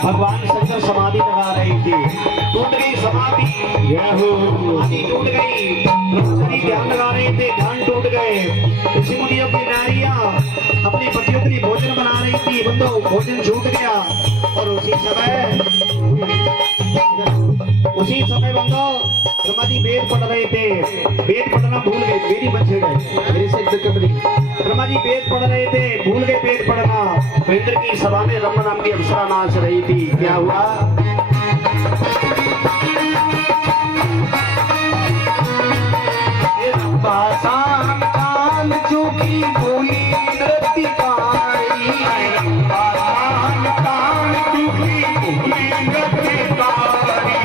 भगवान शंकर समाधि लगा रहे थे, टूट गई समाधि, समाधि टूट गई। ब्रह्मचारी ध्यान लगा रहे थे, ध्यान टूट गए। ऋषि मुनियों की नारियां अपने पतियों के लिए भोजन बना रही थी, बंदो भोजन छूट गया। और उसी समय बंदो ब्रह्माजी वेद पढ़ रहे थे, वेद पढ़ना भूल गए, मेरी बच्चे गए मेरे से ब्रह्माजी वेद पढ़ रहे थे, भूल गए वेद पढ़ना। तो इंद्र की सभा में रम्मा नाम की अप्सरा नाच रही थी। क्या हुआ? शाम काल चूकी भूली नृत्य पाई, शाम काल चूकी भूली नृत्य पाई,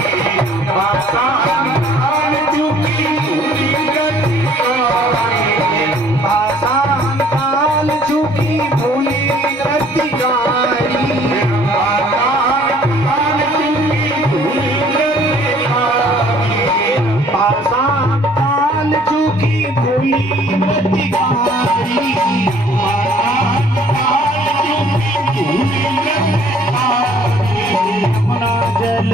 शाम काल चूकी भूली नृत्य पाई, शाम काल चूकी भूली नृत्य गाई, शाम काल चूकी भूली नृत्य गाई, शाम काल चूकी भूली नृत्य गाई, यमुना जल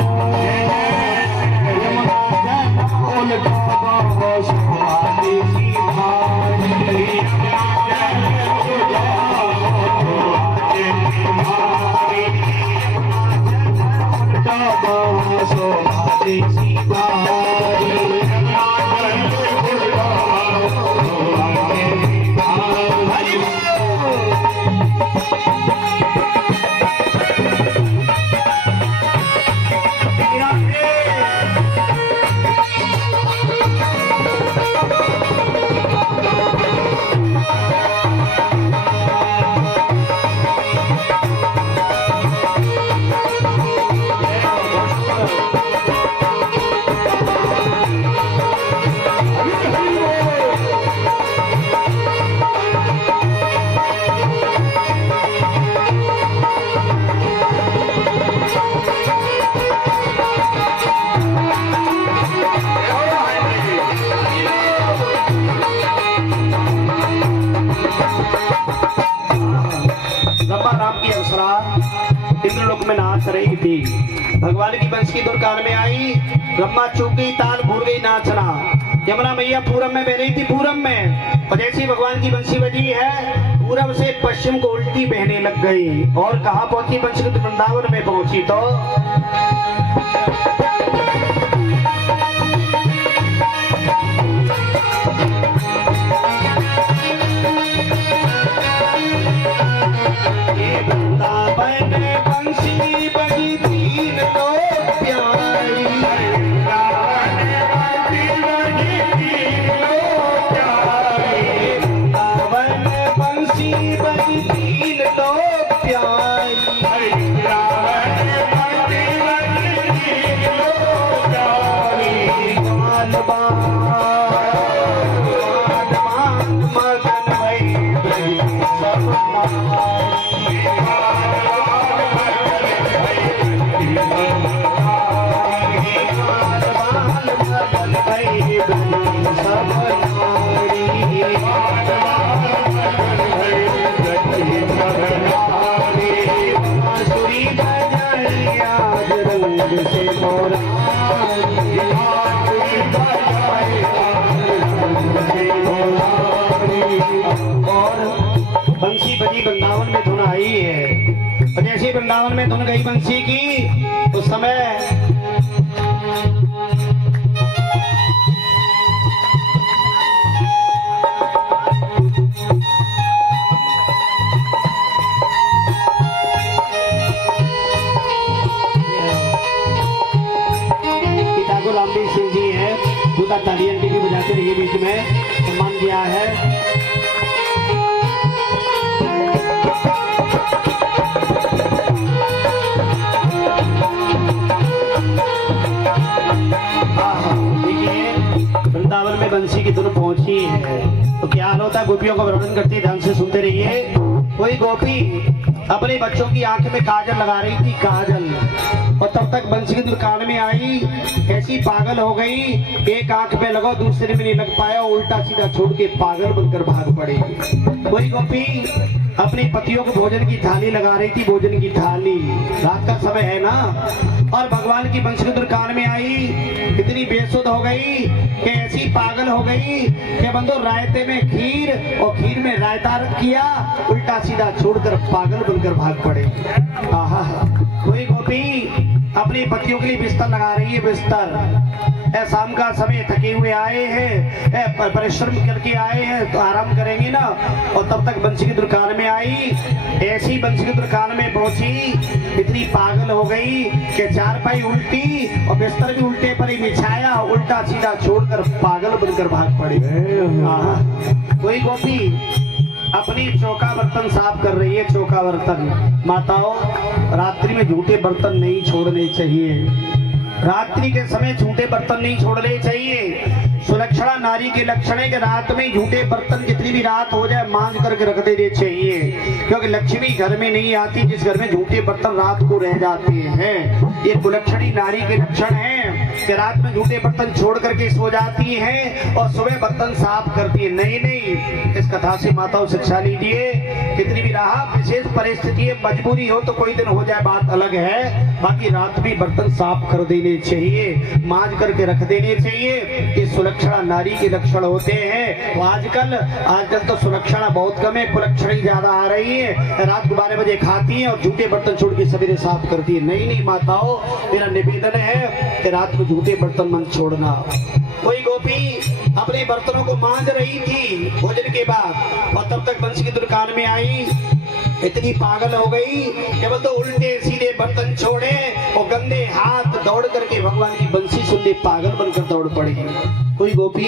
बोल बाबा देसी भाई, देसी इंद्रलोक में नाच रही थी। भगवान की बंसी धुन कान में आई, ब्रह्मा चूक गई, ताल भूल गई नाचना। यमुना मैया पूरब में बह रही थी, पूरब में, और जैसी भगवान की बंसी बजी है, पूरब से पश्चिम को उल्टी बहने लग गई। और कहाँ पहुंची? बंसी वृंदावन में पहुंची। तो बंसी बजी वृंदावन में धुन आई है। और जैसे वृंदावन में धुन गई बंसी की उस समय ठाकुर रामवीर सिंह जी है, दूधा तालियां की भी बजाते रहिए, बीच में सम्मान दिया है। वृंदावन में बंसी की धुन पहुंची है तो क्या हाल होता है, गोपियों का वर्णन करती ध्यान से सुनते रहिए। कोई गोपी अपने बच्चों की आंख में काजल लगा रही थी, काजल, और तब तक बंसी की धुन कान में आई, ऐसी पागल हो गई, एक आंख पे लगाओ दूसरे में नहीं लग पाया, उल्टा सीधा छोड़ के पागल बनकर भाग पड़ी। कोई गोपी अपने पतियों को भोजन की थाली लगा रही थी, भोजन की थाली, रात का समय है ना, और भगवान की बंसी की धुन कान में आई, इतनी बेसुध हो गई कि ऐसी पागल हो गई कि बंदो रायते में खीर और खीर में रायता रख किया, उल्टा सीधा छोड़कर पागल बनकर भाग पड़े। आहा, कोई गोपी अपनी पतियों के लिए बिस्तर लगा रही है, बिस्तर, शाम का समय थके हुए आए हैं, परिश्रम करके आए हैं तो आराम करेंगे ना, और तब तक बंसी की दुकान में आई, ऐसी बंसी की दुकान में पहुंची, इतनी पागल हो गई कि चारपाई उल्टी और बिस्तर भी उल्टे पर ही बिछाया, उल्टा सीधा छोड़कर पागल बनकर भाग पड़ी। कोई गोपी अपनी चौका बर्तन साफ कर रही है, चौका बर्तन। माताओं, रात्रि में झूठे बर्तन नहीं छोड़ने चाहिए, रात्रि के समय झूठे बर्तन नहीं छोड़ने चाहिए। सुलक्षणा नारी के लक्षण है कि रात में झूठे बर्तन कितनी भी रात हो जाए मांज करके रख देने चाहिए, क्योंकि लक्ष्मी घर में नहीं आती जिस घर में झूठे बर्तन रात को रह जाते हैं। ये कुलक्षणी नारी के लक्षण है कि रात में झूठे बर्तन छोड़ करके सो जाती है और सुबह बर्तन साफ करती है। नहीं नहीं, इस कथा से माताओं शिक्षा लीजिए, कितनी भी रहा विशेष परिस्थिति मजबूरी हो तो कोई दिन हो जाए बात अलग है, बाकी रात में बर्तन साफ कर देने चाहिए, मांज करके रख देने चाहिए। ये सुलक्षणा नारी के लक्षण होते हैं। वो आजकल तो सुलक्षणा बहुत कम है, कुलक्षणी ज्यादा आ रही है, रात को 12 बजे खाती है और झूठे बर्तन छोड़ के सवेरे साफ करती है। नहीं नहीं माताओं, मेरा निवेदन है कि रात में झूठे बर्तन मत छोड़ना। कोई गोपी अपने बर्तनों को मांज रही थी भोजन के बाद, और तब तक बंसी की दुकान में आई, इतनी पागल हो गई कि वो तो उल्टे सीधे बर्तन छोड़े और गंदे हाथ दौड़ करके भगवान की बंसी सुनने पागल बनकर दौड़ पड़ी। कोई गोपी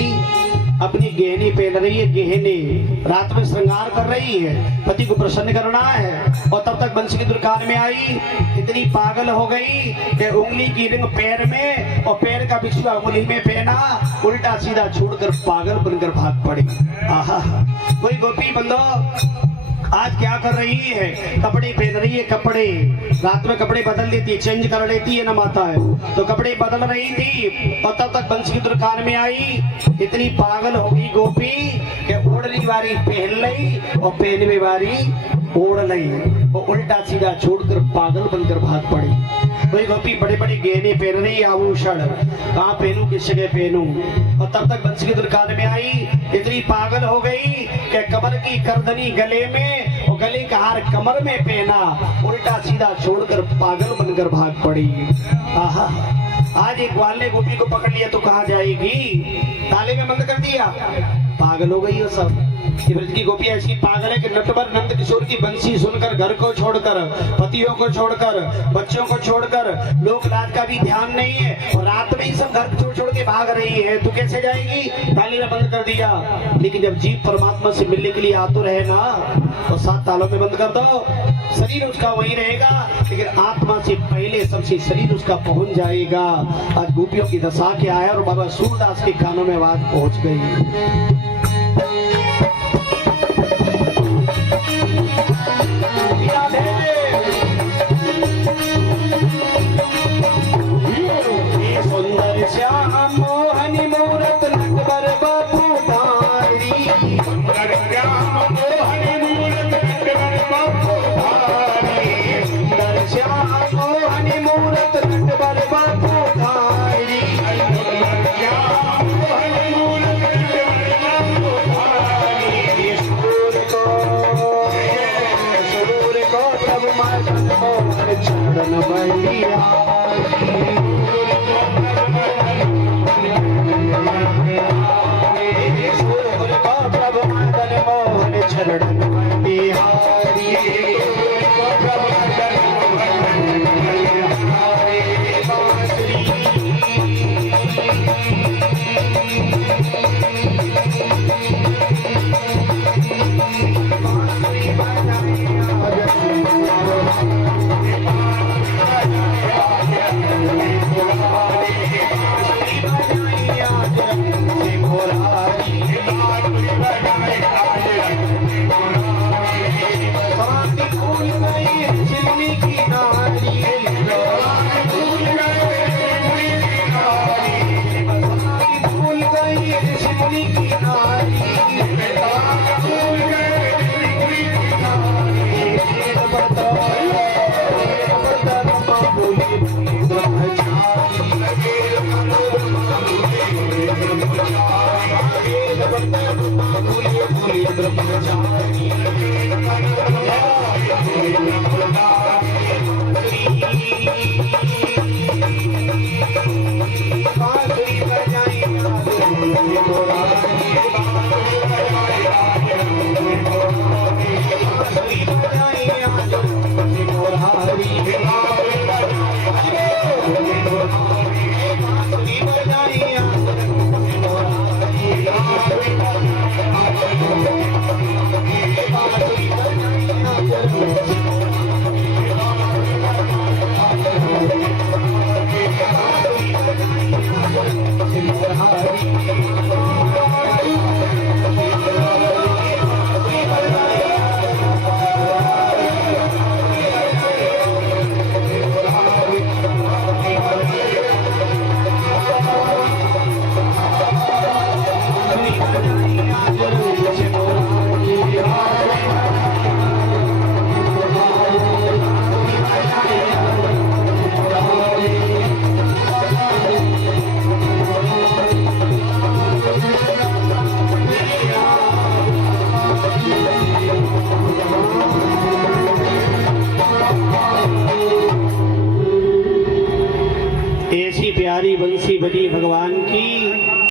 अपनी गहनी पहन रही है, गहने, रात में श्रृंगार कर रही है, पति को प्रसन्न करना है, और तब तक बंसी की दुकान में आई, इतनी पागल हो गई कि उंगली की रिंग पैर में और पैर का बिछुआ उंगली में पहना, उल्टा सीधा छोड़कर पागल बनकर भाग पड़ी। आहा, कोई गोपी बंदो आज क्या कर रही है, कपड़े पहन रही है, कपड़े, रात में कपड़े बदल लेती है, चेंज कर लेती है ना माता है, तो कपड़े बदल रही थी और तब तक बंसी की दुकान में आई, इतनी पागल हो गई गोपी कि ओढ़ने वाली पहन ली और पहनने वाली ओढ़ ली, वो उल्टा सीधा छोड़कर पागल बनकर भाग पड़ी। कोई गोपी बड़े बड़े गहने पहन रही, आभूषण, कहाँ पहनूं, किस जगह पहनूं, और तब तक बंसी की दुकान में आई, इतनी पागल हो गई कि कमर की करदनी गले में और गले का हार कमर में पहना, उल्टा सीधा छोड़कर पागल बनकर भाग पड़ी। आहा, आज एक ग्वाल ने गोपी को पकड़ लिया तो कहाँ जाएगी, ताले में बंद कर दिया, पागल हो गई वो सब। ब्रज की गोपी ऐसी पागल है कि नटवर नंद किशोर की बंसी सुनकर घर को छोड़कर, पतियों को छोड़कर, बच्चों को छोड़कर, लोक लाज का भी ध्यान नहीं है और रात में ही सब घर छोड़ छोड़ के भाग रही है, तू कैसे जाएगी, ताले में बंद कर दिया। लेकिन जब जीव परमात्मा से मिलने के लिए आतुर है ना, तो 7 तालों में बंद कर दो, शरीर उसका वही रहेगा, लेकिन आत्मा से पहले सबसे शरीर उसका पहुंच जाएगा। आज गोपियों की दशा क्या है, और बाबा सूरदास के कानों में आवाज पहुंच गई। मदन मोहन चरण प्रभु मदन मोहन चरण ऐसी प्यारी बंसी बजी भगवान की